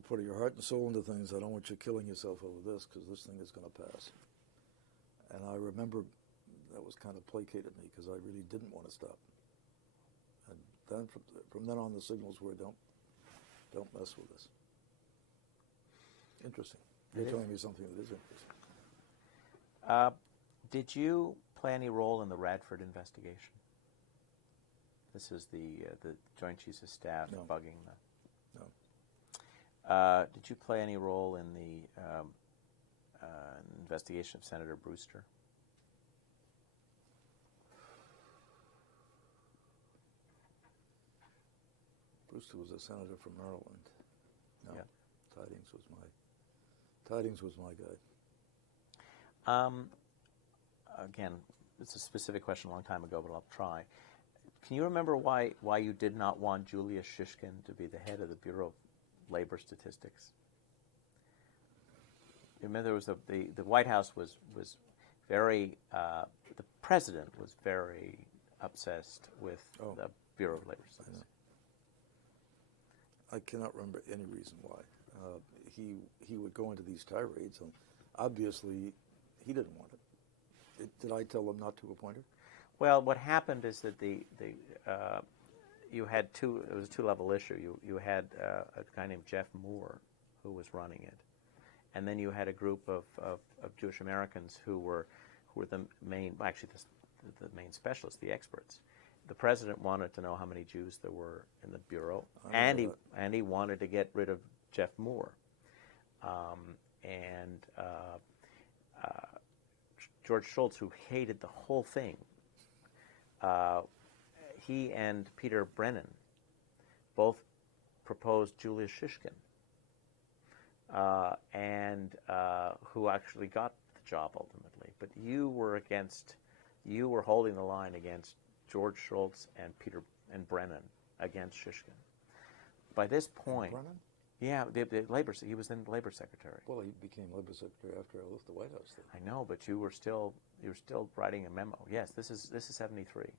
put your heart and soul into things. I don't want you killing yourself over this because this thing is going to pass. And I remember that was kind of placated me because I really didn't want to stop. And then from then on, the signals were don't mess with this. Interesting. You're telling me something that is interesting. Did you play any role in the Radford investigation? This is the Joint Chiefs of Staff No. bugging the. No. Did you play any role in the investigation of Senator Brewster? Brewster was a senator from Maryland. No, Yeah. Tydings was my guy. Again, it's a specific question a long time ago, but I'll try. Can you remember why you did not want Julius Shishkin to be the head of the Bureau of Labor Statistics? You remember there was the White House was very the president was very obsessed with the Bureau of Labor Statistics. I cannot remember any reason why. He would go into these tirades, and obviously he didn't want it. Did I tell him not to appoint her? Well, what happened is that you had it was a two-level issue. You had a guy named Jeff Moore who was running it, and then you had a group of Jewish Americans who were the main, actually the main specialists, the experts. The president wanted to know how many Jews there were in the bureau, and he wanted to get rid of Jeff Moore, George Shultz, who hated the whole thing. He and Peter Brennan both proposed Julius Shishkin, who actually got the job ultimately. But you were holding the line against George Shultz and Brennan against Shishkin. By this point, Brennan? Yeah, he was then Labor Secretary. Well, he became Labor Secretary after I left the White House. Then. I know, but you were still writing a memo. Yes, this is 73.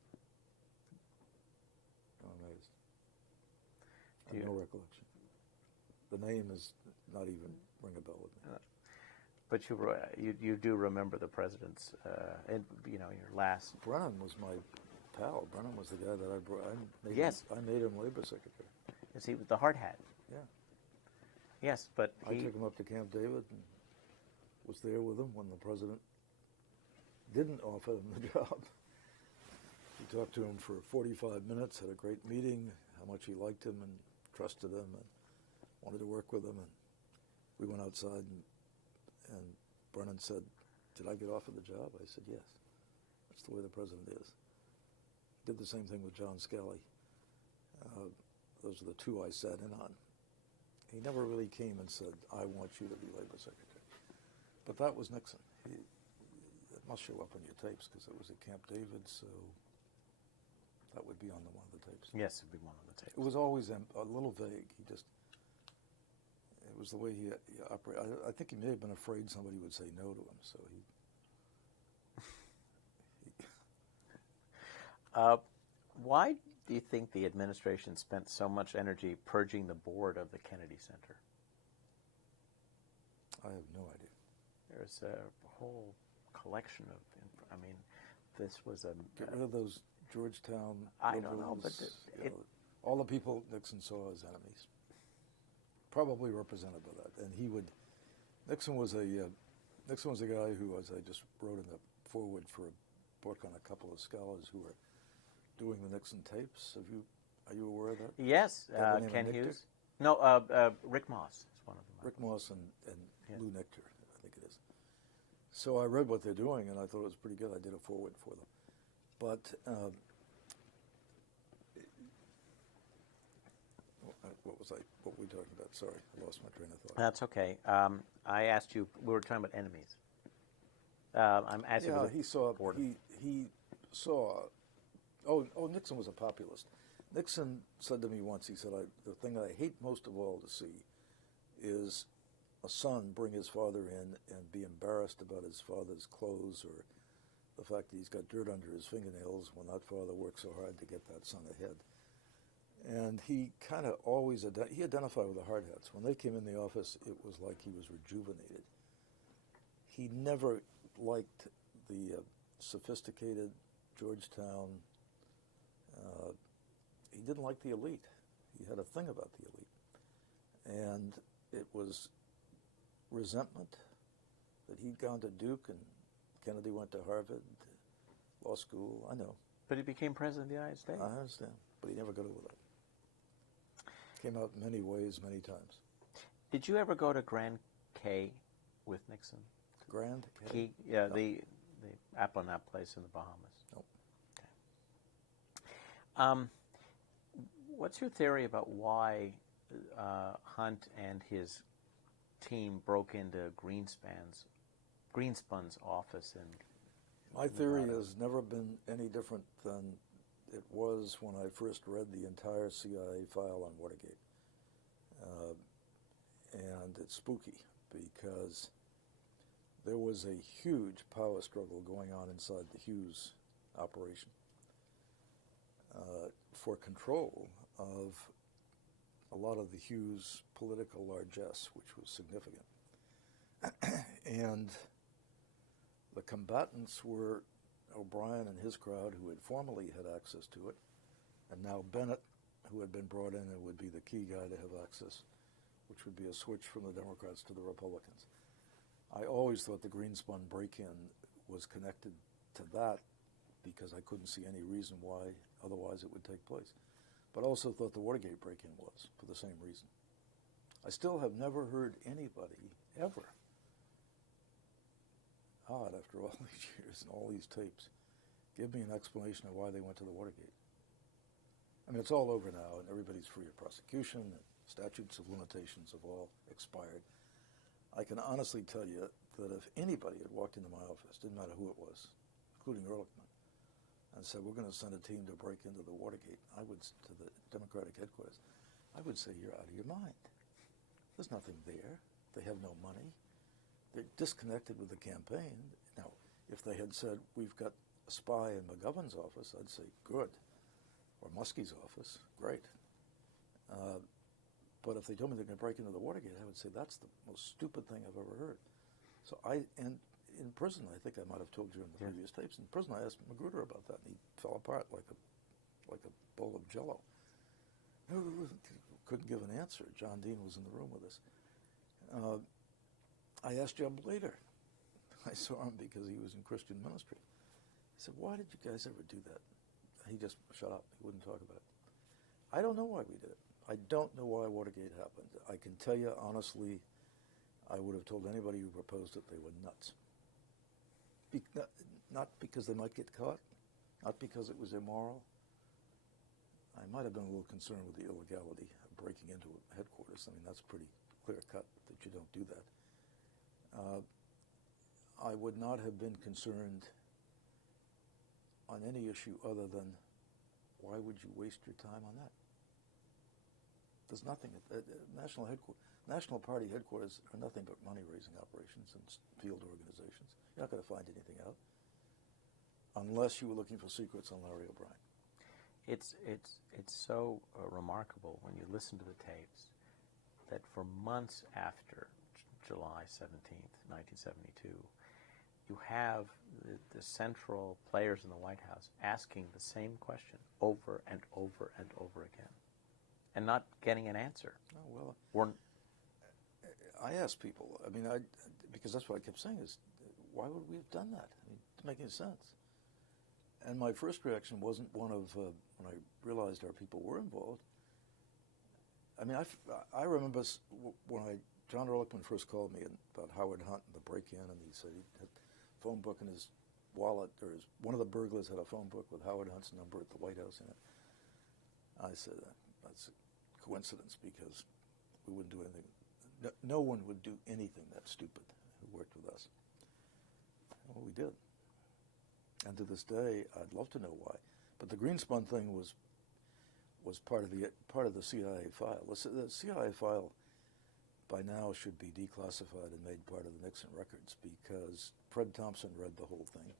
I'm amazed. I have no recollection. The name is not even ring a bell with me. But you do remember the president's and your last. Brennan was my pal. Brennan was the guy that I brought. I made him Labor Secretary. Is he with the hard hat? Yeah. Yes, but I took him up to Camp David and was there with him when the president didn't offer him the job. We talked to him for 45 minutes, had a great meeting, how much he liked him and trusted him and wanted to work with him. And we went outside and Brennan said, did I get offered the job? I said, yes. That's the way the president is. Did the same thing with John Scali. Those are the two I sat in on. He never really came and said, I want you to be Labor Secretary. But that was Nixon. It must show up on your tapes because it was at Camp David, so that would be on one of the tapes. Yes, it would be one of the tapes. It was always a little vague. It was the way he operated. I think he may have been afraid somebody would say no to him, so he Why do you think the administration spent so much energy purging the board of the Kennedy Center? I have no idea. There's a whole collection of, this was a... Get rid of those Georgetown I liberals, don't know, but all the people Nixon saw as enemies. Probably represented by that. And Nixon was a guy who, as I just wrote in the foreword for a book on a couple of scholars who were doing the Nixon tapes. Are you aware of that? Yes, Ken Hughes. No, Rick Moss is one of them. Rick Moss and Lou Nectar, I think it is. So I read what they're doing, and I thought it was pretty good. I did a foreword for them. But what were we talking about? Sorry, I lost my train of thought. That's okay. I asked you, we were talking about enemies. I'm asking Yeah, about he saw. Nixon was a populist. Nixon said to me once, he said, the thing I hate most of all to see is a son bring his father in and be embarrassed about his father's clothes or the fact that he's got dirt under his fingernails when that father worked so hard to get that son ahead. And he kind of always, he identified with the hard hats. When they came in the office, it was like he was rejuvenated. He never liked the sophisticated Georgetown. He didn't like the elite. He had a thing about the elite. And it was resentment that he'd gone to Duke and Kennedy went to Harvard, law school, I know. But he became president of the United States. I understand, but he never got over that. Came out many ways, many times. Did you ever go to Grand K with Nixon? Grand K? Key? Yeah, No. the Aplanap place in the Bahamas. Nope. Okay. What's your theory about why Hunt and his team broke into Greenspun's office in My theory Nevada? has never been any different than it was when I first read the entire CIA file on Watergate. And it's spooky because there was a huge power struggle going on inside the Hughes operation for control of a lot of the Hughes political largesse, which was significant. And the combatants were O'Brien and his crowd, who had formerly had access to it, and now Bennett, who had been brought in and would be the key guy to have access, which would be a switch from the Democrats to the Republicans. I always thought the Greenspun break-in was connected to that because I couldn't see any reason why otherwise it would take place. But I also thought the Watergate break-in was for the same reason. I still have never heard anybody ever, after all these years and all these tapes, give me an explanation of why they went to the Watergate. I mean, it's all over now, and everybody's free of prosecution, and statutes of limitations have all expired. I can honestly tell you that if anybody had walked into my office, didn't matter who it was, including Ehrlichman, and said, we're going to send a team to break into the Watergate, to the Democratic headquarters, I would say, you're out of your mind. There's nothing there. They have no money. They're disconnected with the campaign. Now, if they had said, we've got a spy in McGovern's office, I'd say, good. Or Muskie's office, great. But if they told me they're going to break into the Watergate, I would say, that's the most stupid thing I've ever heard. So and in prison, I think I might have told you in the previous tapes, in prison I asked Magruder about that, and he fell apart like a bowl of Jell-O. Couldn't give an answer. John Dean was in the room with us. I asked Jeb later. I saw him because he was in Christian ministry. I said, why did you guys ever do that? He just shut up. He wouldn't talk about it. I don't know why we did it. I don't know why Watergate happened. I can tell you, honestly, I would have told anybody who proposed it they were nuts. Not because they might get caught, not because it was immoral. I might have been a little concerned with the illegality of breaking into headquarters. I mean, that's pretty clear-cut that you don't do that. I would not have been concerned on any issue other than why would you waste your time on that? There's nothing. National Party headquarters are nothing but money-raising operations and field organizations. You're not going to find anything out unless you were looking for secrets on Larry O'Brien. It's so remarkable when you listen to the tapes that for months after July 17th, 1972, you have the central players in the White House asking the same question over and over and over again and not getting an answer. Oh, well, I asked people, because that's what I kept saying is, why would we have done that? I mean, to make any sense. And my first reaction wasn't one of, when I realized our people were involved, I mean, I remember when John Ehrlichman first called me about Howard Hunt and the break-in, and he said he had a phone book in his wallet, or one of the burglars had a phone book with Howard Hunt's number at the White House in it. I said, that's a coincidence because we wouldn't do anything. No one would do anything that stupid who worked with us. Well, we did. And to this day, I'd love to know why. But the Greenspun thing was was part of the CIA file. The CIA file by now should be declassified and made part of the Nixon records because Fred Thompson read the whole thing.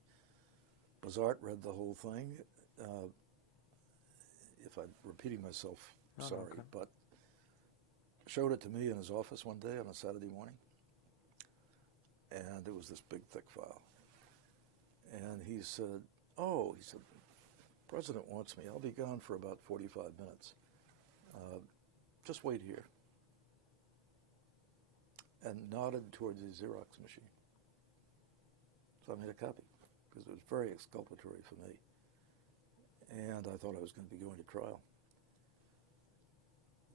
Bazart read the whole thing. If I'm repeating myself, sorry, okay. but showed it to me in his office one day on a Saturday morning, and it was this big, thick file. And he said, President wants me. I'll be gone for about 45 minutes. Just wait here. And nodded towards his Xerox machine. So I made a copy because it was very exculpatory for me. And I thought I was going to be going to trial.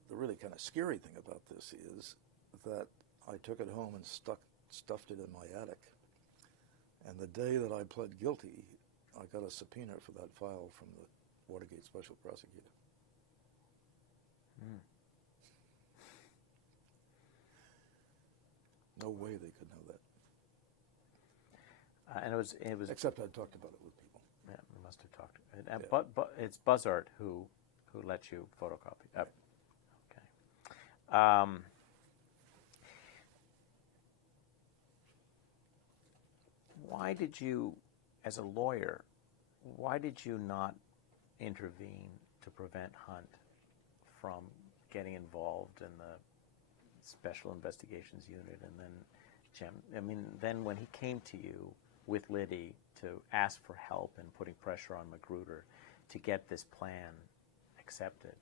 The really kind of scary thing about this is that I took it home and stuffed it in my attic. And the day that I pled guilty, I got a subpoena for that file from the Watergate special prosecutor. Mm. No way they could know that. And it was Except I talked about it with people. Yeah, we must have talked. But it's Buzzard who lets you photocopy. Right. Okay. Why did you, as a lawyer, why did you not intervene to prevent Hunt from getting involved in the Special Investigations Unit and then Jim? I mean, then when he came to you with Liddy to ask for help and putting pressure on Magruder to get this plan accepted.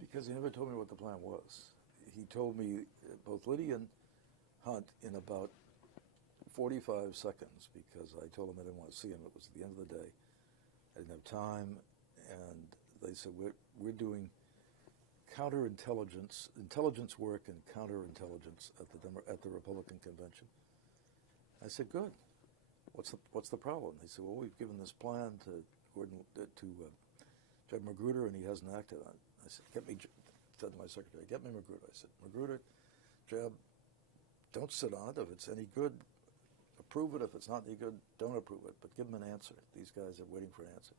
Because he never told me what the plan was. He told me, both Liddy and Hunt, in about 45 seconds, because I told him I didn't want to see him. It was at the end of the day. I didn't have time, and they said, we're doing intelligence work and counterintelligence at the Republican convention. I said, good. What's the problem? They said, well, we've given this plan to Jeb Magruder, and he hasn't acted on it. I said, said to my secretary, get me Magruder. I said, Magruder, Jeb, don't sit on it. If it's any good, approve it. If it's not any good, don't approve it. But give them an answer. These guys are waiting for an answer.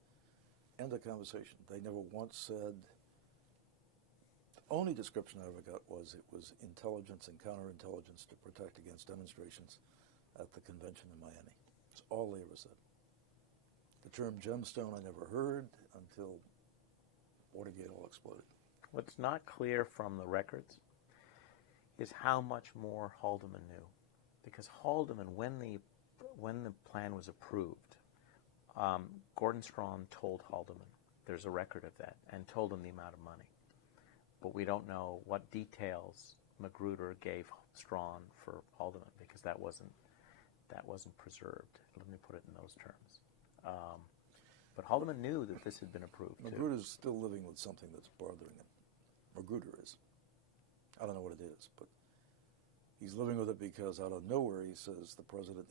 End of conversation. They never once said. The only description I ever got was it was intelligence and counterintelligence to protect against demonstrations at the convention in Miami. That's all they ever said. The term gemstone I never heard until Watergate all exploded. What's not clear from the records is how much more Haldeman knew. Because Haldeman, when the plan was approved, Gordon Strachan told Haldeman, there's a record of that, and told him the amount of money. But we don't know what details Magruder gave Strachan for Haldeman, because that wasn't preserved. Let me put it in those terms. But Haldeman knew that this had been approved. Magruder's still living with something that's bothering him. Magruder is. I don't know what it is, but he's living with it because out of nowhere he says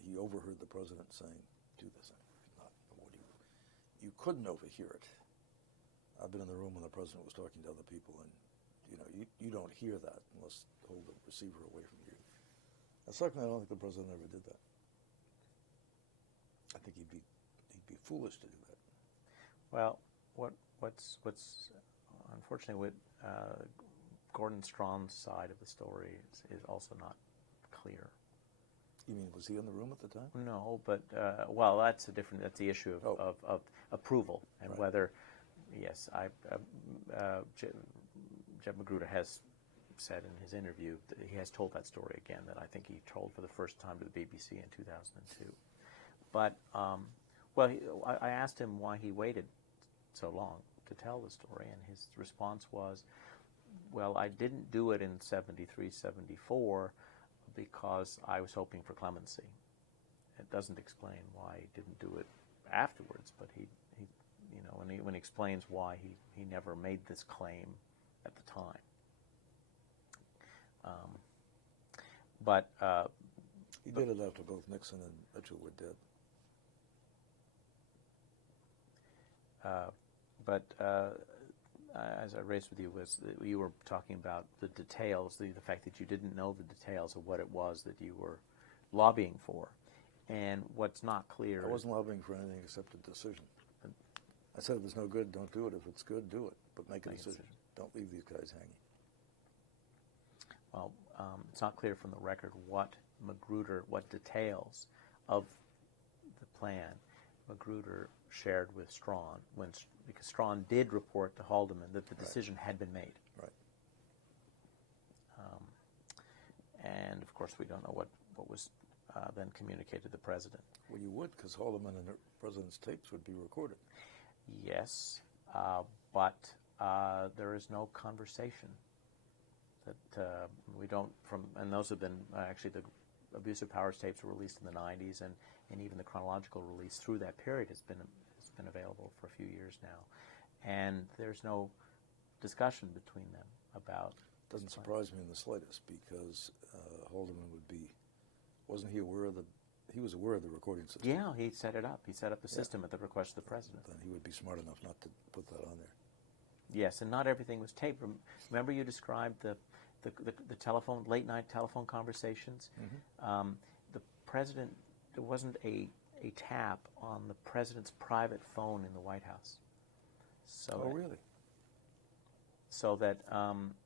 he overheard the president saying, do this. You couldn't overhear it. I've been in the room when the president was talking to other people, and you don't hear that unless you hold the receiver away from you. And secondly, I don't think the president ever did that. I think he'd be foolish to do that. Well, what's unfortunately with Gordon Strachan's side of the story is also not clear. You mean, was he in the room at the time? No, but that's the issue of approval and right. Whether, yes, Jeb Magruder has said in his interview that he has told that story again, that I think he told for the first time to the BBC in 2002. But I asked him why he waited so long to tell the story, and his response was, well, I didn't do it in 73, 74 because I was hoping for clemency. It doesn't explain why he didn't do it afterwards, but when he explains why he never made this claim at the time. He did it after both Nixon and Mitchell were dead. As I raised with you, you were talking about the details, the fact that you didn't know the details of what it was that you were lobbying for. And what's not clear... I wasn't lobbying for anything except a decision. I said if it's no good, don't do it. If it's good, do it. But make a Make a decision. decision. Don't leave these guys hanging. Well, it's not clear from the record what details of the plan Magruder shared with Strawn, because Strawn did report to Haldeman that the decision had been made. Right. And, of course, we don't know what was then communicated to the president. Well, you would, because Haldeman and the president's tapes would be recorded. Yes, but there is no conversation that we don't and those have been actually the abuse of powers tapes were released in the 90s, and even the chronological release through that period has been available for a few years now, and there's no discussion between them about. Doesn't surprise me in the slightest, because Haldeman wasn't he aware of he was aware of the recording system. Yeah, he set it up. He set up the system at the request of the president. Then he would be smart enough not to put that on there. Yes, and not everything was taped. Remember you described the late night telephone conversations? Mm-hmm. The president, there wasn't a tap on the president's private phone in the White House. So Really? So that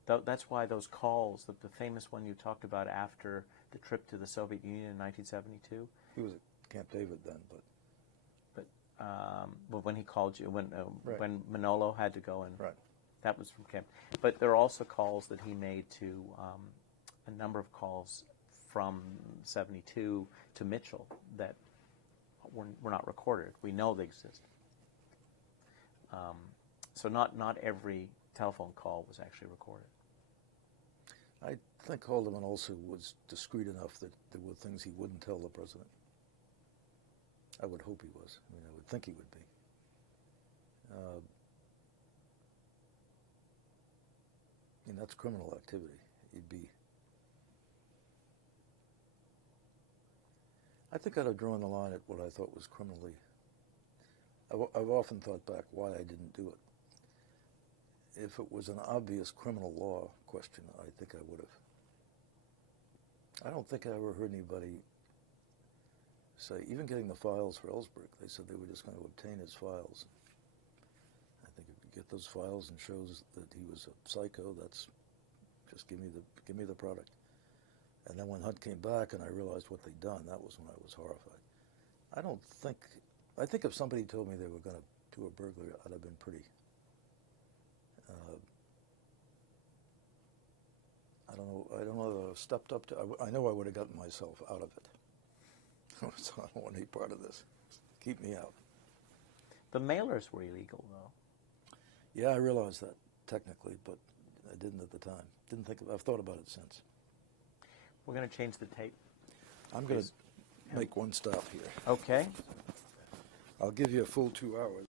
that's why those calls, the famous one you talked about after the trip to the Soviet Union in 1972. He was at Camp David then, but when he called you, when Right. Manolo had to go and right. that was from Camp. But there are also calls that he made to a number of calls from 72 to Mitchell that were not recorded. We know they exist. So not every telephone call was actually recorded. I think Haldeman also was discreet enough that there were things he wouldn't tell the president. I would hope he was. I mean, I would think he would be. And that's criminal activity. I think I'd have drawn the line at what I thought was criminally. I've often thought back why I didn't do it. If it was an obvious criminal law question, I think I would have. I don't think I ever heard anybody say, even getting the files for Ellsberg, they said they were just going to obtain his files. I think if you get those files and shows that he was a psycho, that's just give me the product. And then when Hunt came back and I realized what they'd done, that was when I was horrified. I think if somebody told me they were going to do a burglary, I'd have been pretty. I don't know if I would have stepped up to. I know I would have gotten myself out of it. So I don't want any part of this. Keep me out. The mailers were illegal, though. Yeah, I realized that technically, but I didn't at the time. I've thought about it since. We're going to change the tape. I'm going to make one stop here. Okay. I'll give you a full 2 hours.